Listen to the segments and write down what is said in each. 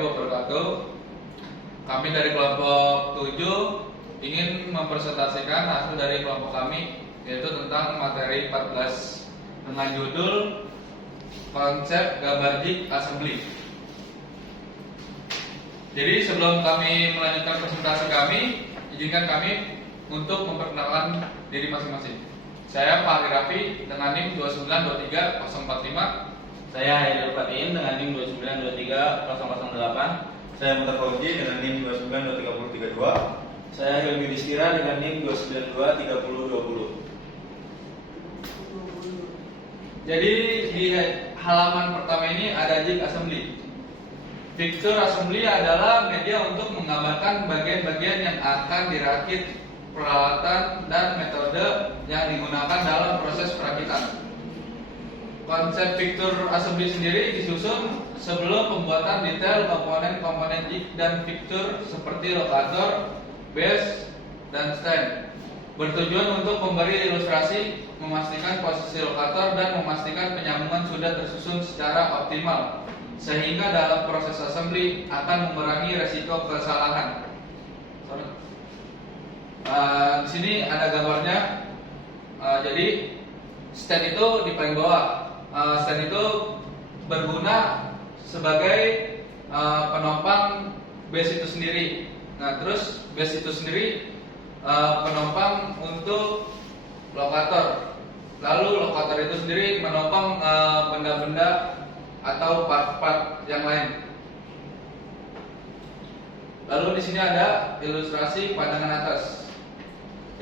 warahmatullahi wabarakatuh. Kami dari kelompok 7 ingin mempresentasikan hasil dari kelompok kami, yaitu tentang materi 14 dengan judul konsep gambar jig assembly. Jadi sebelum kami melanjutkan presentasi kami, izinkan kami untuk memperkenalkan diri masing-masing. Saya Pak Rafi dengan NIM 2923045. Saya Haidar Fatin dengan NIM 2923008. Saya Mutar Fauzi dengan NIM 2923032. Saya Hilmi Distira dengan NIM 2923020. Jadi di halaman pertama ini ada jig assembly. Picture assembly adalah media untuk menggambarkan bagian-bagian yang akan dirakit, peralatan dan metode yang digunakan dalam proses perakitan. Konsep picture assembly sendiri disusun sebelum pembuatan detail komponen-komponen jig dan picture seperti lokator, base, dan stand. Bertujuan untuk memberi ilustrasi, memastikan posisi lokator dan memastikan penyambungan sudah tersusun secara optimal, sehingga dalam proses assembly akan mengurangi resiko kesalahan. Di sini ada gambarnya. Jadi stand itu di paling bawah. Stand itu berguna sebagai penopang base itu sendiri. Nah, terus base itu sendiri penopang untuk lokator. Lalu lokator itu sendiri menopang benda-benda atau part-part yang lain. Lalu di sini ada ilustrasi pandangan atas.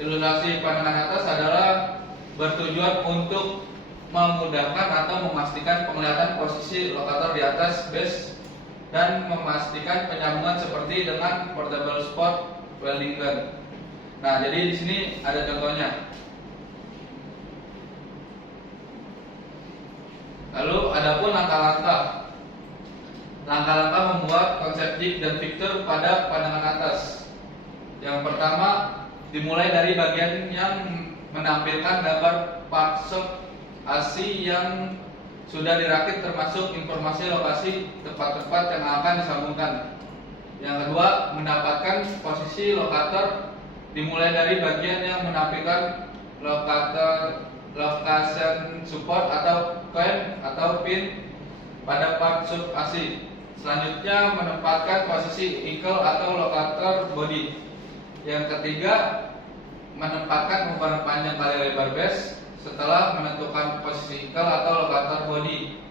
Ilustrasi pandangan atas adalah bertujuan untuk memudahkan atau memastikan penglihatan posisi lokator di atas base dan memastikan penyambungan seperti dengan portable spot welding gun. Nah, jadi di sini ada contohnya. Lalu adapun langkah-langkah membuat konsep jig dan picture pada pandangan atas. Yang pertama, dimulai dari bagian yang menampilkan gambar partsop ASI yang sudah dirakit termasuk informasi lokasi tempat-tempat yang akan disambungkan. Yang kedua, mendapatkan posisi lokator dimulai dari bagian yang menampilkan locator, location support atau coin atau pin pada part sub ASI. Selanjutnya, menempatkan posisi eagle atau locator body. Yang ketiga, menempatkan ukuran panjang kali lebar base setelah menentukan posisi eagle atau locator body.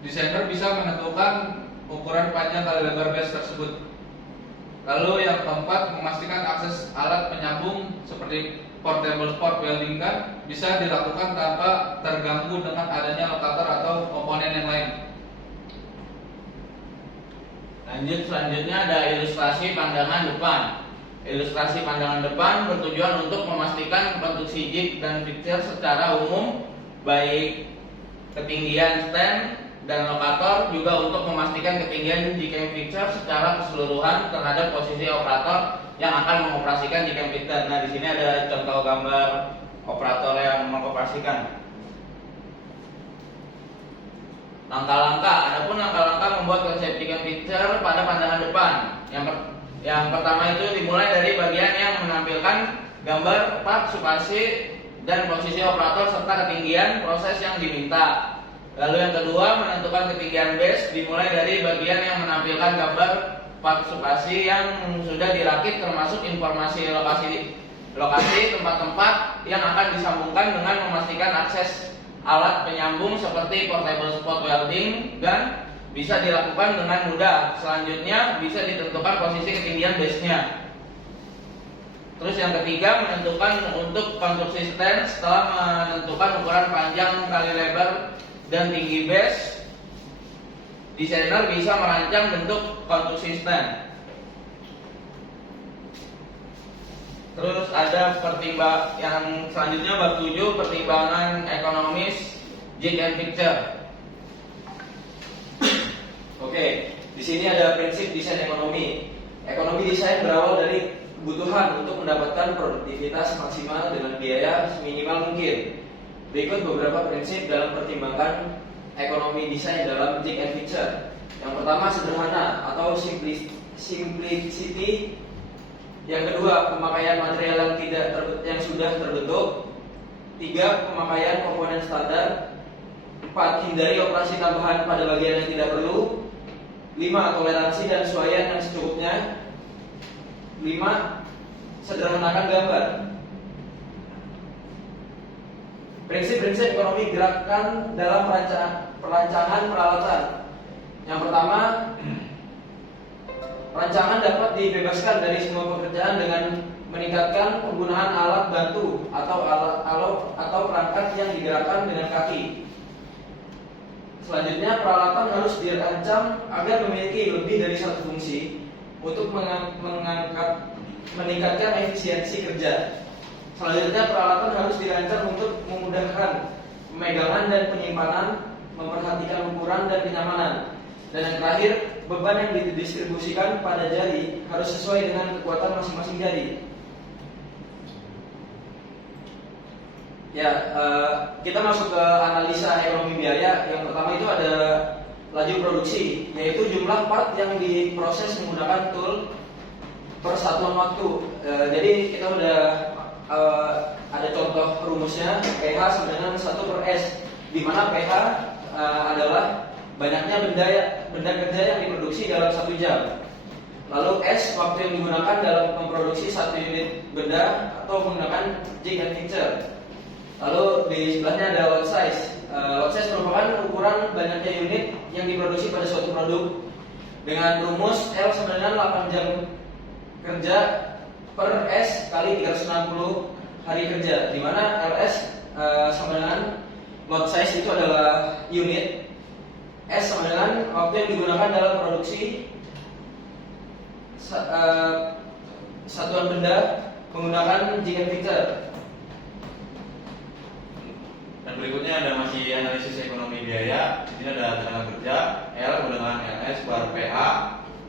Desainer bisa menentukan ukuran panjang kali lebar base tersebut. Lalu yang keempat, memastikan akses alat penyambung seperti portable spot welding gun bisa dilakukan tanpa terganggu dengan adanya lokator atau komponen yang lain. Selanjutnya ada ilustrasi pandangan depan. Ilustrasi pandangan depan bertujuan untuk memastikan konstruksi jig dan picture secara umum, baik ketinggian stand dan lokator, juga untuk memastikan ketinggian jig and picture secara keseluruhan terhadap posisi operator yang akan mengoperasikan jig and picture. Nah, di sini ada contoh gambar operator yang mengoperasikan. Adapun langkah-langkah membuat konsep jig and picture pada pandangan depan. Yang pertama itu dimulai dari bagian yang menampilkan gambar part subasi dan posisi operator serta ketinggian proses yang diminta. Lalu yang kedua, menentukan ketinggian base dimulai dari bagian yang menampilkan gambar part subasi yang sudah dirakit termasuk informasi lokasi tempat-tempat yang akan disambungkan dengan memastikan akses alat penyambung seperti portable spot welding gun bisa dilakukan dengan mudah. Selanjutnya bisa ditentukan posisi ketinggian base-nya. Terus yang ketiga, menentukan untuk konstruksi stand setelah menentukan ukuran panjang kali lebar dan tinggi base. Desainer bisa merancang bentuk konstruksi stand. Terus ada yang selanjutnya bab 7, pertimbangan ekonomis jig and picture. Oke, di sini ada prinsip desain ekonomi. Ekonomi desain berawal dari kebutuhan untuk mendapatkan produktivitas maksimal dengan biaya seminimal mungkin. Berikut beberapa prinsip dalam pertimbangan ekonomi desain dalam jig and picture. Yang pertama sederhana atau simplicity. Yang kedua, pemakaian material yang sudah terbentuk. 3. Pemakaian komponen standar. 4. Hindari operasi tambahan pada bagian yang tidak perlu. 5. Toleransi dan sesuaian yang secukupnya. 5. Sederhanakan gambar. Prinsip-prinsip ekonomi gerakan dalam perancangan peralatan. Yang pertama, rancangan dapat dibebaskan dari semua pekerjaan dengan meningkatkan penggunaan alat bantu atau perangkat yang digerakkan dengan kaki. Selanjutnya, peralatan harus dirancang agar memiliki lebih dari satu fungsi untuk meningkatkan efisiensi kerja. Selanjutnya, peralatan harus dirancang untuk memudahkan pemegangan dan penyimpanan, memperhatikan ukuran dan kenyamanan. Dan yang terakhir, beban yang didistribusikan pada jari harus sesuai dengan kekuatan masing-masing jari. Ya, kita masuk ke analisa ekonomi biaya. Yang pertama itu ada laju produksi, yaitu jumlah part yang diproses menggunakan tool per satuan waktu. Jadi kita udah ada contoh rumusnya, PH sama dengan 1/S, di mana PH adalah banyaknya benda kerja yang diproduksi dalam 1 jam. Lalu S, waktu yang digunakan dalam memproduksi 1 unit benda atau menggunakan jig and fixture. Lalu di sebelahnya ada lot size. Lot size merupakan ukuran banyaknya unit yang diproduksi pada suatu produk. Dengan rumus L sama dengan 8 jam kerja per S kali 360 hari kerja, di mana LS sama dengan lot size itu adalah unit, S sama dengan waktu yang digunakan dalam produksi satuan benda menggunakan jig and fixture. Dan berikutnya ada masih analisis ekonomi biaya. Di sini ada tenaga kerja L sama dengan LS bar PH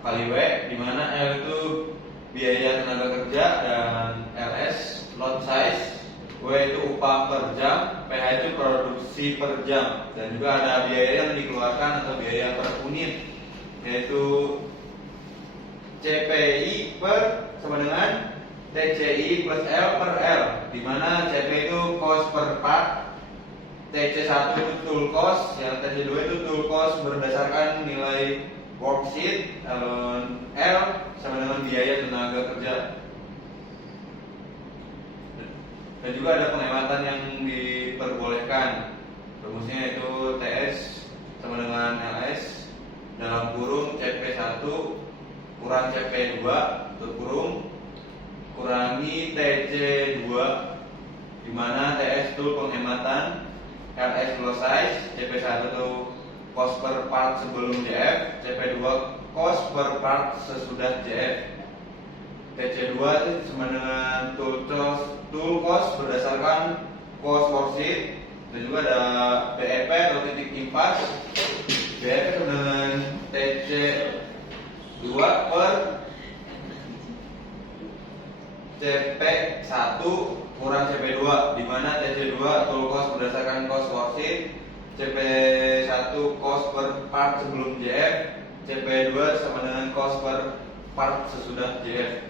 kali W, di mana L itu biaya tenaga kerja dan LS lot size, W itu upah per jam, PH itu produksi per jam. Dan juga ada biaya yang dikeluarkan atau biaya per unit, yaitu CPI per sama dengan TCI plus L per L, di mana CP itu cost per part, TC1 itu tool cost, yang TC2 itu tool cost berdasarkan nilai worksheet, L sama dengan biaya tenaga kerja. Dan juga ada penghematan yang diperbolehkan. Rumusnya itu TS sama dengan LS dalam kurung CP1 kurang CP2 tutup kurung kurangi TC2, di mana TS itu penghematan, LS flow size, CP1 itu cost per part sebelum JF, CP2 cost per part sesudah JF. TC2 itu sama dengan tool cost berdasarkan cost worksheet. Dan juga ada BEP atau titik impas. BEP sama dengan TC2 per CP1 kurang CP2, di mana TC2 tool cost berdasarkan cost worksheet, CP1 cost per part sebelum JF, CP2 sama dengan cost per part sesudah JF.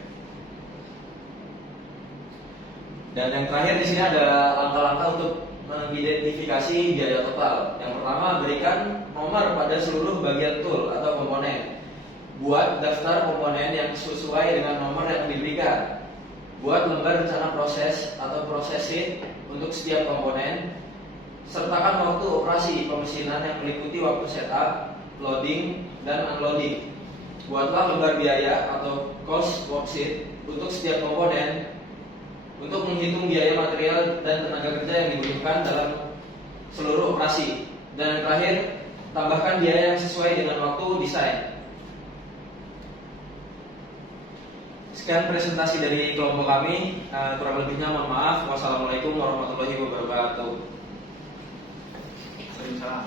Dan yang terakhir di sini ada langkah-langkah untuk mengidentifikasi biaya total. Yang pertama, berikan nomor pada seluruh bagian tool atau komponen. Buat daftar komponen yang sesuai dengan nomor yang diberikan. Buat lembar rencana proses atau proses sheet untuk setiap komponen. Sertakan waktu operasi pemesinan yang meliputi waktu setup, loading, dan unloading. Buatlah lembar biaya atau cost worksheet untuk setiap komponen untuk menghitung biaya material dan tenaga kerja yang dibutuhkan dalam seluruh operasi. Dan yang terakhir, tambahkan biaya yang sesuai dengan waktu desain. Sekian presentasi dari kelompok kami. Kurang lebihnya mohon maaf. Wassalamualaikum warahmatullahi wabarakatuh. Waalaikumsalam.